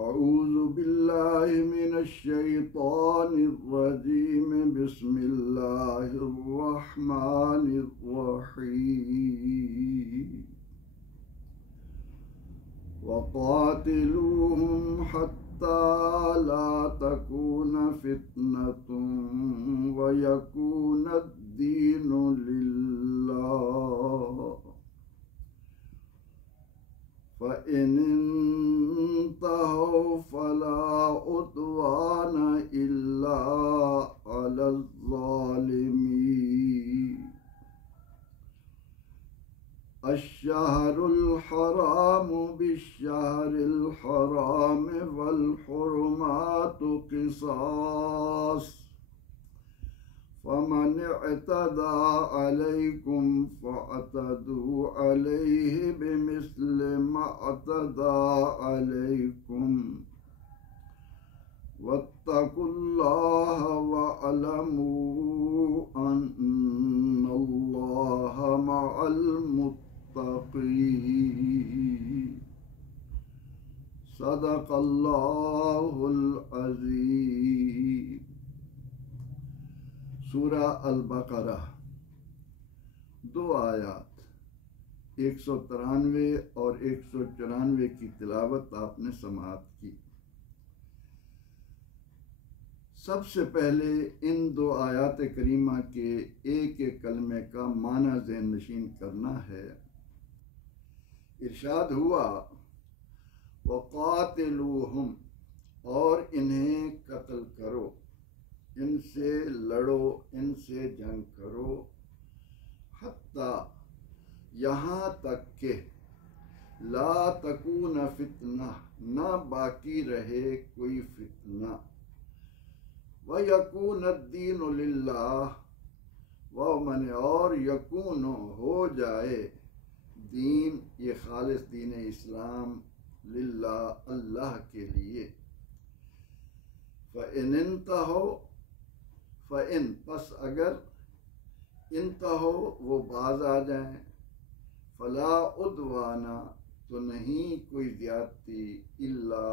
अऊज़ु बिल्लाहि मिनश शैतानिर रजीम बिस्मिल्लाहिर रहमानिर रहीम वक़ातिलूहुम हत्ता ला तकूना फितनतुन व यकूनद्दीनु लिल्लाह फ़इन इंतहौ फ़ला उद्वान इल्ला अलज़्ज़ालिमीन। अश्शहरुल हरामु बिश्शहरिल हरामि वल हुरुमातु क़िसास फ़मन अतदा अलैकुम फ़अतदू अलैहि बिमिस्लि मा अतदा अलैकुम वत्तकुल्लाह वअलमू अन्नल्लाह मअल मुत्तक़ीन। सदक़ल्लाहुल अज़ीम। सूरा अल-बक़रा 2 आयात 193 और 194 की तिलावत आपने समाअत की। सबसे पहले इन 2 आयात करीमा के एक एक कलमे का माना ज़हन नशीन करना है। इरशाद हुआ वक़ातिलूहुम, और इन्हें कत्ल करो, इनसे लड़ो, इनसे जंग करो, हत्ता यहाँ तक के ला तकून फितना, न बाकी रहे कोई फितना, व यकून दीन लिल्लाह, व मन और यकून हो जाए दीन, ये खालिस दीन इस्लाम, लिल्लाह अल्लाह के लिए। फ़इन इंतहो, फ़इन पस अगर, इंतहो वो बाज आ जाएं, फ़ला उद्वाना तो नहीं कोई ज़्यादती, इल्ला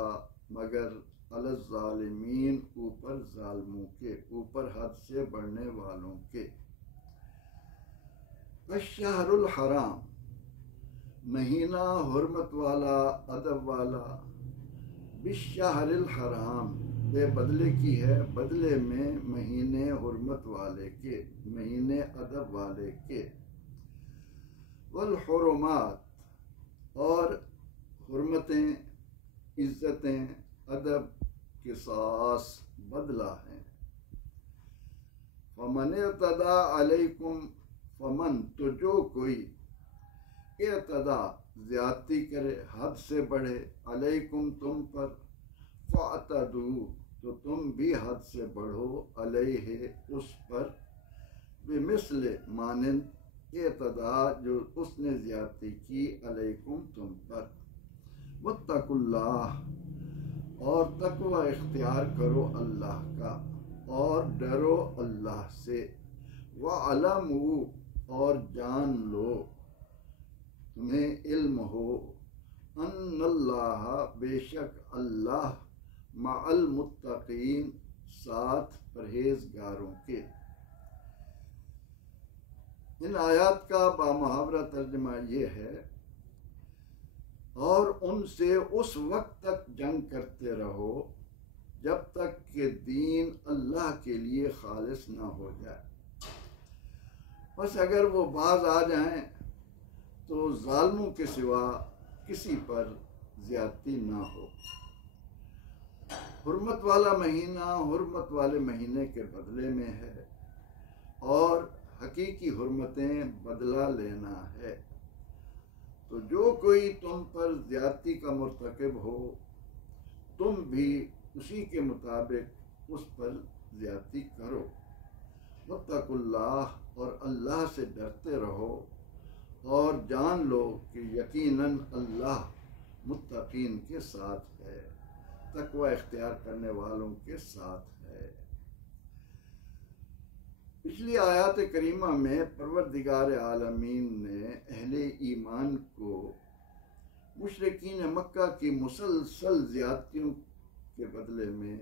मगर अलज़्ज़ालिमीन ऊपर ज़ालिमों के, ऊपर हद से बढ़ने वालों के। अश्शहरुल हराम महीना हुर्मत वाला, अदब वाला, बिश्शहरिल हराम बे बदले की है, बदले में महीने हुर्मत वाले के, महीने अदब वाले के। वल हुरुमात और हुर्मतें, इज्जतें, अदब, किसास बदला है। फ़मन इअतदा अलैकुम, फ़मन तो जो कोई, इअतदा ज्यादती करे, हद से बढ़े, अलैकुम तुम पर, फ़अतदू तो तुम भी हद से बढ़ो, अलैहि उस पर, बिमिस्ले मानिंद, इअतदा जो उसने ज्यादती की, अलैकुम तुम पर। वत्तकुल्लाह और तकवा इख्तियार करो अल्लाह का, और डरो अल्लाह से। वअलमू और जान लो, तुम्हें इल्म हो, अन्नल्लाह बेशक अल्लाह, मअल मुत्तक़ीन साथ परहेजगारों के। इन आयात का बामुहावरा तर्जुमा ये है, और उनसे उस वक्त तक जंग करते रहो जब तक कि दीन अल्लाह के लिए खालिस ना हो जाए। बस अगर वो बाज आ जाएं तो जालिमों के सिवा किसी पर ज्यादती ना हो। हुर्मत वाला महीना हुर्मत वाले महीने के बदले में है, और हकीकी हुर्मतें बदला लेना है। तो जो कोई तुम पर ज्यादती का मुर्तकिब हो, तुम भी उसी के मुताबिक उस पर ज्यादती करो। वत्तकुल्लाह और अल्लाह से डरते रहो, और जान लो कि यकीनन अल्लाह मुत्तकीन के साथ है, तकवा इख्तियार करने वालों के साथ है। पिछली आयत करीमा में परवरदिगार आलमीन ने अहले ईमान को मुशरिकीन मक्का की मुसलसल ज़्यादतियों के बदले में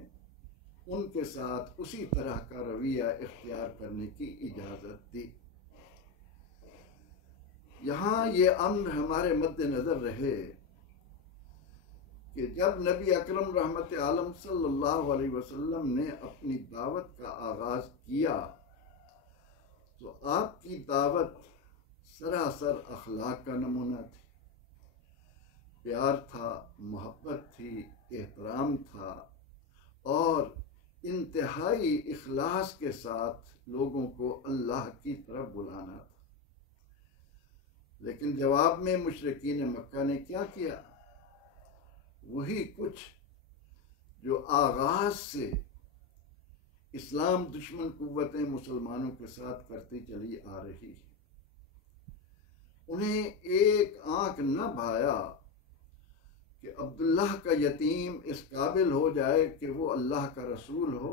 उनके साथ उसी तरह का रवैया इख्तियार करने की इजाज़त दी। यहाँ ये अम्र हमारे मद्देनज़र रहे कि जब नबी अकरम रहमत आलम सल्लल्लाहु अलैहि वसल्लम ने अपनी दावत का आगाज़ किया तो आपकी दावत सरासर अखलाक का नमूना थी। प्यार था, मोहब्बत थी, एहतराम था और इंतहाई इखलास के साथ लोगों को अल्लाह की तरफ बुलाना था। लेकिन जवाब में मुशरिकीन मक्का ने क्या किया? वही कुछ जो आगाज से इस्लाम दुश्मन कुव्वतें मुसलमानों के साथ करती चली आ रही है। उन्हें एक आंख न भाया कि अब्दुल्लाह का यतीम इस काबिल हो जाए कि वो अल्लाह का रसूल हो,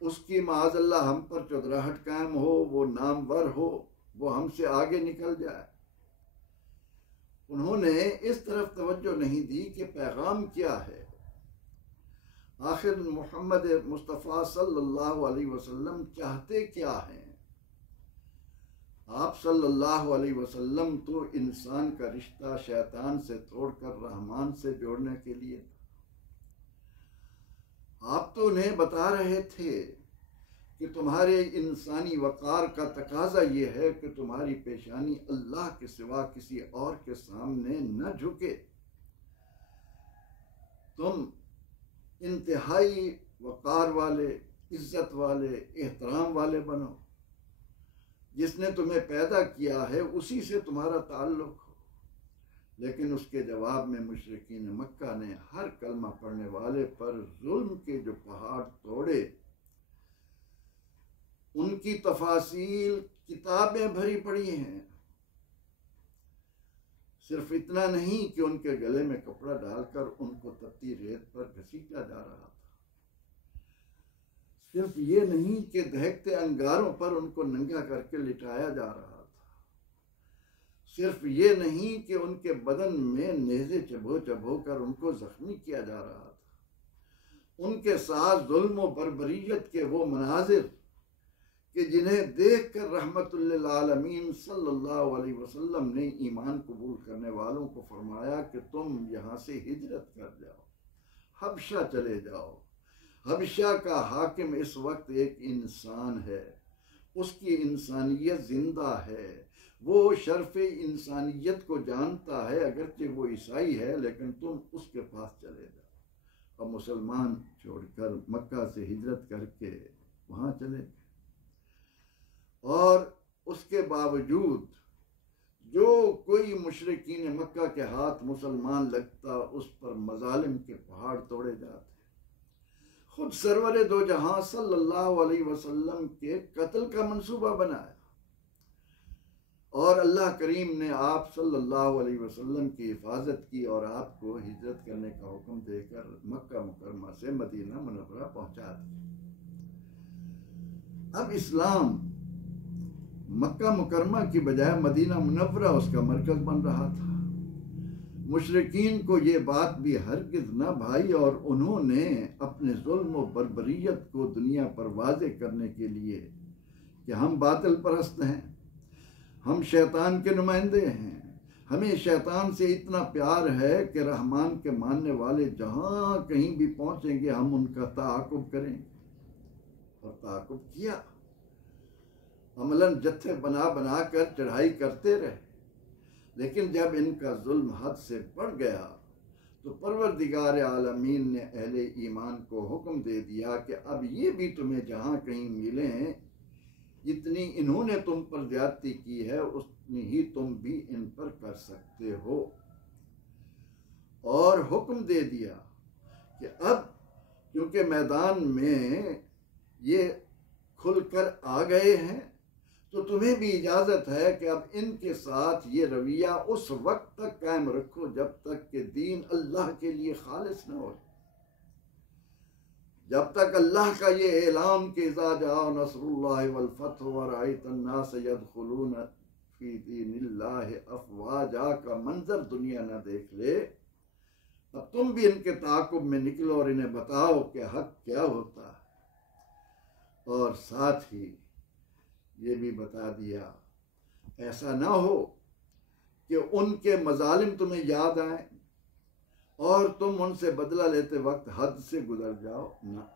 उसकी माज़अल्लाह हम पर चुदराहट कायम हो, वो नामवर हो, वो हमसे आगे निकल जाए। उन्होंने इस तरफ तवज्जो नहीं दी कि पैगाम क्या है। आखिर मोहम्मद मुस्तफ़ा सल्लल्लाहु अलैहि वसल्लम चाहते क्या हैं? आप सल्लल्लाहु अलैहि वसल्लम तो इंसान का रिश्ता शैतान से तोड़कर रहमान से जोड़ने के लिए था। आप तो उन्हें बता रहे थे कि तुम्हारे इंसानी वक़ार का तकाजा ये है कि तुम्हारी पेशानी अल्लाह के सिवा किसी और के सामने न झुके। तुम इंतहाई वक़ार वाले, इज्जत वाले, एहतराम वाले बनो। जिसने तुम्हें पैदा किया है उसी से तुम्हारा ताल्लुक हो। लेकिन उसके जवाब में मुशरिकीन मक्का ने हर कलमा पढ़ने वाले पर जुल्म के जो पहाड़ तोड़े, उनकी तफासील किताबें भरी पड़ी हैं। सिर्फ इतना नहीं कि उनके गले में कपड़ा डालकर उनको तपती रेत पर घसीटा जा रहा था, सिर्फ ये नहीं कि दहकते अंगारों पर उनको नंगा करके लिटाया जा रहा था, सिर्फ ये नहीं कि उनके बदन में नेज़े चबो चबो कर उनको जख्मी किया जा रहा था, उनके साथ जुल्म व बर्बरियत के वो मनाजिर कि जिन्हें देख कर रहमतुल्लिल आलमीन सल्लल्लाहु अलैहि वसल्लम ने ईमान कबूल करने वालों को फरमाया कि तुम यहाँ से हिजरत कर जाओ, हबशा चले जाओ। हबशा का हाकिम इस वक्त एक इंसान है, उसकी इंसानियत जिंदा है, वो शर्फ इंसानियत को जानता है, अगरचे वो ईसाई है, लेकिन तुम उसके पास चले जाओ। अब मुसलमान छोड़कर मक्का से हिजरत करके वहाँ चले गए और उसके बावजूद जो कोई मुशरिकीन मक्का के हाथ मुसलमान लगता उस पर मजालिम के पहाड़ तोड़े जाते। खुद सरवरे दो जहां सल्लल्लाहु अलैहि वसल्लम के कत्ल का मंसूबा बनाया और अल्लाह करीम ने आप सल्लल्लाहु अलैहि वसल्लम की हिफाजत की और आपको हिजरत करने का हुक्म देकर मक्का मुकरमा से मदीना मुनव्वरा पहुंचा दिया। अब इस्लाम मक्का मुकरमा की बजाय मदीना मुनव्वरा उसका मरकज बन रहा था। मुशरिकीन को ये बात भी हरगिज़ न भाई और उन्होंने अपने जुल्म व बर्बरियत को दुनिया पर वाज़े करने के लिए कि हम बातिल परस्त हैं, हम शैतान के नुमाइंदे हैं, हमें शैतान से इतना प्यार है कि रहमान के मानने वाले जहाँ कहीं भी पहुँचेंगे हम उनका ताक़ुब करेंगे। और ताक़ुब किया, अमलन जत्थे बना बना कर चढ़ाई करते रहे। लेकिन जब इनका जुल्म हद से बढ़ गया तो परवरदिगार आलमीन ने अहले ईमान को हुक्म दे दिया कि अब ये भी तुम्हें जहाँ कहीं मिलें, जितनी इन्होंने तुम पर ज्यादती की है उतनी ही तुम भी इन पर कर सकते हो। और हुक्म दे दिया कि अब क्योंकि मैदान में ये खुलकर आ गए हैं तो तुम्हें भी इजाज़त है कि अब इनके साथ ये रवैया उस वक्त तक कायम रखो जब तक कि दीन अल्लाह के लिए खालिस न हो, जब तक अल्लाह का ये ऐलान कि इज़ा जाअ नस्रुल्लाहि वल फतहु व रअयतन नास यदखुलून फी दीनिल्लाहि अफवाजा का मंजर दुनिया ना देख ले। अब तुम भी इनके ताक़ुब में निकलो और इन्हें बताओ कि हक क्या होता है। और साथ ही ये भी बता दिया, ऐसा ना हो कि उनके मजालिम तुम्हें याद आए और तुम उनसे बदला लेते वक्त हद से गुजर जाओ ना।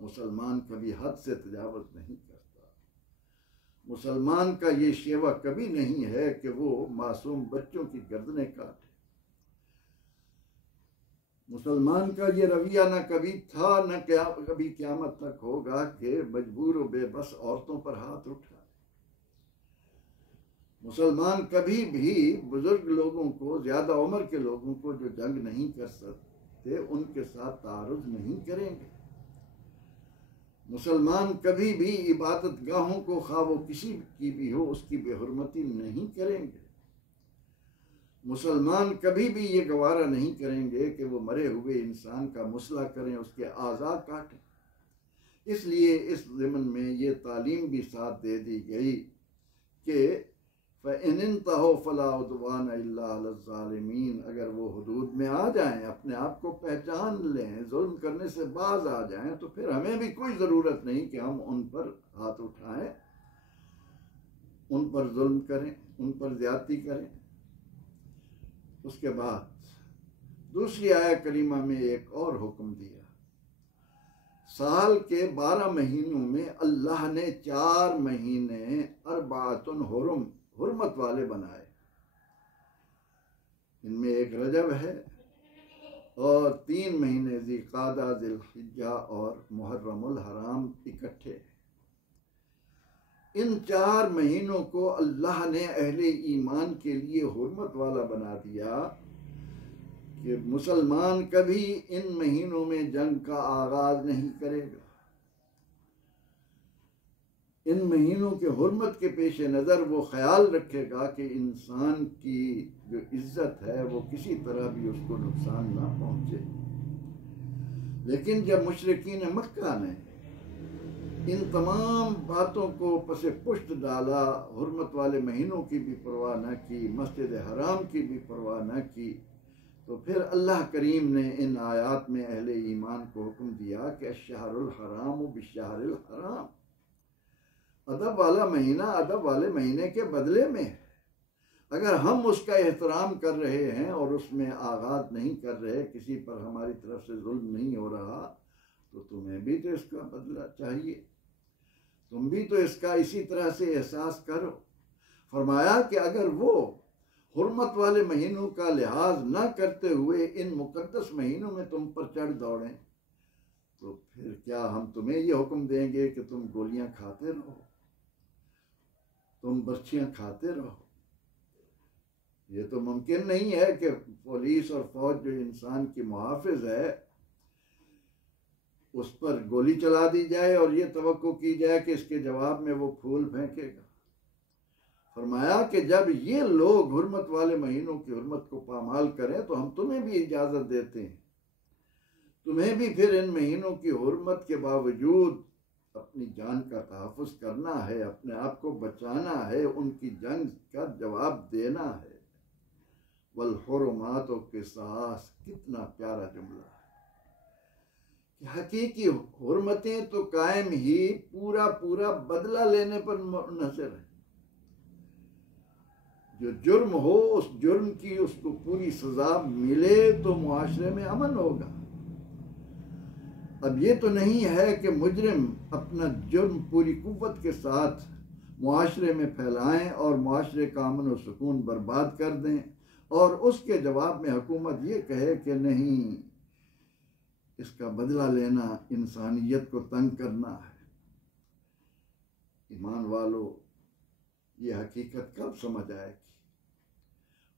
मुसलमान कभी हद से तजावज़ नहीं करता। मुसलमान का ये शेवा कभी नहीं है कि वो मासूम बच्चों की गर्दनें काटे। मुसलमान का ये रवैया न कभी था न कभी क़यामत तक होगा कि मजबूर व बेबस औरतों पर हाथ उठा। मुसलमान कभी भी बुजुर्ग लोगों को, ज्यादा उम्र के लोगों को जो जंग नहीं कर सकते, उनके साथ तारुज नहीं करेंगे। मुसलमान कभी भी इबादत गाहों को, खा वो किसी की भी हो, उसकी बेहुरमती नहीं करेंगे। मुसलमान कभी भी ये गवारा नहीं करेंगे कि वो मरे हुए इंसान का मुसला करें, उसके आज़ा काटें। इसलिए इस ज़मन में ये तालीम भी साथ दे दी गई कि फ़इनिंतहो फ़ला उद्वान इल्ला अला ज़ालिमीन, अगर वो हुदूद में आ जाएं, अपने आप को पहचान लें, जुल्म करने से बाज आ जाएं, तो फिर हमें भी कोई ज़रूरत नहीं कि हम उन पर हाथ उठाएं, उन पर जुल्म करें, उन पर ज़्यादती करें। उसके बाद दूसरी आयत करीमा में एक और हुक्म दिया। साल के 12 महीनों में अल्लाह ने 4 महीने अरबातुन हुरुम, हुर्मत वाले बनाए। इनमें एक रजब है और 3 महीने ज़िलक़ादा, ज़िलहिज्जा और मुहर्रमुल हराम इकट्ठे। इन 4 महीनों को अल्लाह ने अहले ईमान के लिए हुर्मत वाला बना दिया कि मुसलमान कभी इन महीनों में जंग का आगाज नहीं करेगा। इन महीनों के हुर्मत के पेश नज़र वो ख्याल रखेगा कि इंसान की जो इज्जत है वो किसी तरह भी उसको नुकसान ना पहुँचे। लेकिन जब मुशरिकीन मक्का ने इन तमाम बातों को पसे पुष्ट डाला, हुर्मत वाले महीनों की भी परवाह न की, मस्जिद हराम की भी परवाह न की, तो फिर अल्लाह करीम ने इन आयात में अहले ईमान को हुक्म दिया कि अश्शहरुल हराम बिश्शहरिल हराम, अदब वाला महीना अदब वाले महीने के बदले में है। अगर हम उसका एहतराम कर रहे हैं और उसमें आगाज नहीं कर रहे, किसी पर हमारी तरफ से जुल्म नहीं हो रहा, तो तुम्हें भी तो इसका बदला चाहिए, तुम भी तो इसका इसी तरह से एहसास करो। फरमाया कि अगर वो हुर्मत वाले महीनों का लिहाज न करते हुए इन मुकद्दस महीनों में तुम पर चढ़ दौड़ें, तो फिर क्या हम तुम्हें ये हुक्म देंगे कि तुम गोलियां खाते रहो, तुम बर्छियां खाते रहो? ये तो मुमकिन नहीं है कि पुलिस और फौज जो इंसान की मुहाफिज है उस पर गोली चला दी जाए और ये तवक्को की जाए कि इसके जवाब में वो फूल फेंकेगा। फरमाया कि जब ये लोग हुर्मत वाले महीनों की हुर्मत को पामाल करें तो हम तुम्हें भी इजाज़त देते हैं, तुम्हें भी फिर इन महीनों की हुर्मत के बावजूद अपनी जान का तहफ़्फ़ुज़ करना है, अपने आप को बचाना है, उनकी जंग का जवाब देना है। वल हुर्मातो क़िसास, कितना प्यारा जुमला है कि हकीकी हुर्मतें तो कायम ही पूरा पूरा बदला लेने पर मुनहसर है। जो जुर्म हो उस जुर्म की उसको पूरी सजा मिले तो मुआशरे में अमन होगा। अब ये तो नहीं है कि मुजरिम अपना जुर्म पूरी कुव्वत के साथ मुआशरे में फैलाएं और मुआशरे का अमन और सुकून बर्बाद कर दें और उसके जवाब में हुकूमत ये कहे कि नहीं, इसका बदला लेना इंसानियत को तंग करना है। ईमान वालों, ये हकीकत कब समझ आएगी?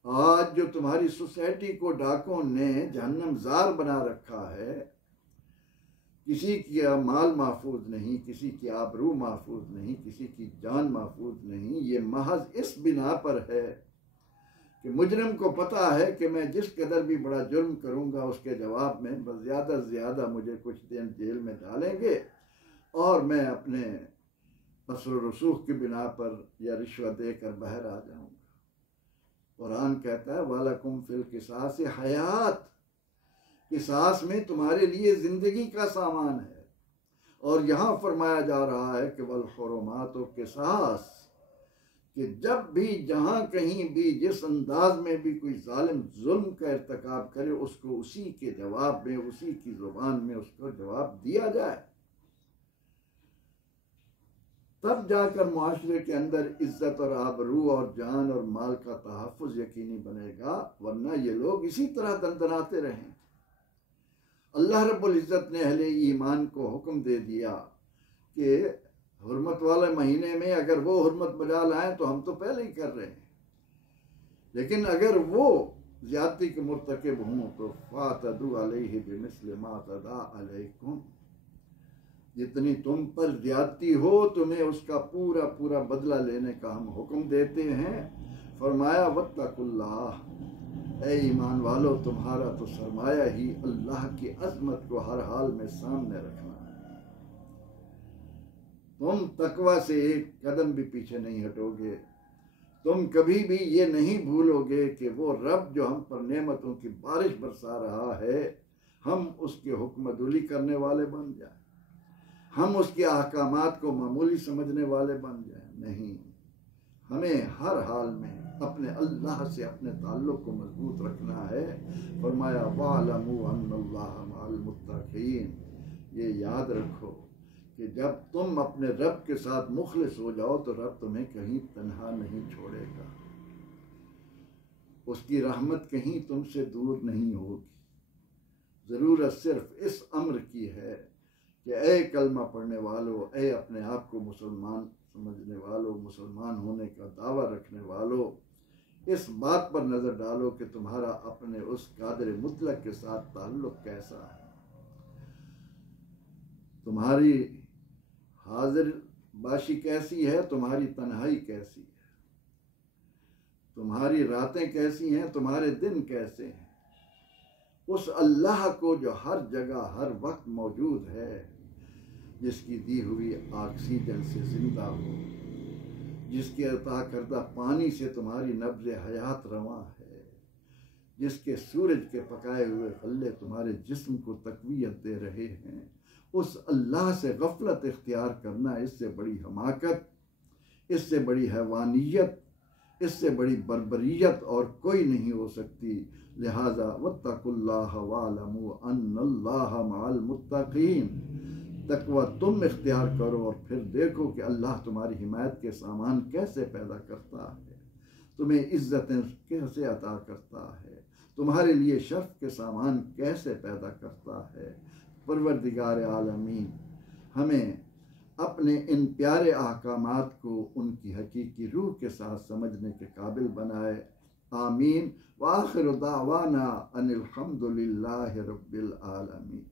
आज जो तुम्हारी सोसाइटी को डाकों ने जहन्नमज़ार बना रखा है, किसी की माल महफूज नहीं, किसी की आबरू महफूज नहीं, किसी की जान महफूज नहीं, ये महज इस बिना पर है कि मुजरिम को पता है कि मैं जिस कदर भी बड़ा जुर्म करूँगा उसके जवाब में बस ज़्यादा से ज़्यादा मुझे कुछ दिन जेल में डालेंगे और मैं अपने असर रसूख की बिना पर या रिश्वत देकर बाहर आ जाऊंगा। कुरान कहता है वालकुम फिल किसास हयात, किसास में तुम्हारे लिए जिंदगी का सामान है। और यहाँ फरमाया जा रहा है कि वल हुरुमात किसास, कि जब भी जहाँ कहीं भी जिस अंदाज में भी कोई जालिम जुल्म का इर्तिकाब करे उसको उसी के जवाब में, उसी की जुबान में उसको जवाब दिया जाए, तब जाकर मुआशरे के अंदर इज्जत और आबरू और जान और माल का तहफ़्फ़ुज़ यकीनी बनेगा, वरना ये लोग इसी तरह दंदनाते रहें। अल्लाह रब्बुल इज़्ज़त ने अहले ईमान को हुक्म दे दिया कि हुर्मत वाले महीने में अगर वो हुर्मत बजा लाएं तो हम तो पहले ही कर रहे हैं, लेकिन अगर वो ज़्यादती के मुर्तकिब हों तो फ़ातदू अलैहि बिमिस्लि मा तदा अलैकुम, जितनी तुम पर ज्यादती हो तुम्हें उसका पूरा पूरा बदला लेने का हम हुक्म देते हैं। फरमाया वत्तकुल्लाह, ऐ ईमान वालो तुम्हारा तो सरमाया ही अल्लाह की अजमत को हर हाल में सामने रखना है। तुम तकवा से एक कदम भी पीछे नहीं हटोगे, तुम कभी भी ये नहीं भूलोगे कि वो रब जो हम पर नेमतों की बारिश बरसा रहा है, हम उसके हुक्मदुली करने वाले बन जाए, हम उसके अहकामात को मामूली समझने वाले बन जाए। नहीं, हमें हर हाल में अपने अल्लाह से अपने ताल्लुक़ को मजबूत रखना है। फरमाया वालमू अन्नल्लाह मअल मुत्तक़ीन, ये याद रखो कि जब तुम अपने रब के साथ मुखलिस हो जाओ तो रब तुम्हें कहीं तन्हा नहीं छोड़ेगा, उसकी रहमत कहीं तुमसे दूर नहीं होगी। ज़रूरत सिर्फ इस अम्र की है कि ए कलमा पढ़ने वालों, ए अपने आप को मुसलमान समझने वालों, मुसलमान होने का दावा रखने वालों, इस बात पर नज़र डालो कि तुम्हारा अपने उस कादिर मुतलक के साथ ताल्लुक़ कैसा है, तुम्हारी हाजिर बाशी कैसी है, तुम्हारी तन्हाई कैसी है, तुम्हारी रातें कैसी हैं, तुम्हारे दिन कैसे हैं। उस अल्लाह को जो हर जगह हर वक्त मौजूद है, जिसकी दी हुई ऑक्सीजन से जिंदा हो, जिसके अता करदा पानी से तुम्हारी नब्ज़ हयात रवां है, जिसके सूरज के पकाए हुए गल्ले तुम्हारे जिस्म को तक़वियत दे रहे हैं, उस अल्लाह से गफलत इख्तियार करना, इससे बड़ी हमाकत, इससे बड़ी हैवानियत, इससे बड़ी बर्बरियत और कोई नहीं हो सकती। लिहाजा वत्तकुल्लाह वालमू अन्नल्लाह मअल मुत्तक़ीन, तकवा तुम इख्तियार करो और फिर देखो कि अल्लाह तुम्हारी हिमायत के सामान कैसे पैदा करता है, तुम्हें इज़्ज़तें कैसे अता करता है, तुम्हारे लिए शर्फ के सामान कैसे पैदा करता है। परवरदिगार आलमीन हमें अपने इन प्यारे अहकामात को उनकी हकीकी रूह के साथ समझने के काबिल बनाए। आमीन। व आखिर दावाना अनिल हम्दुलिल्लाहि रब्बिल आलमीन।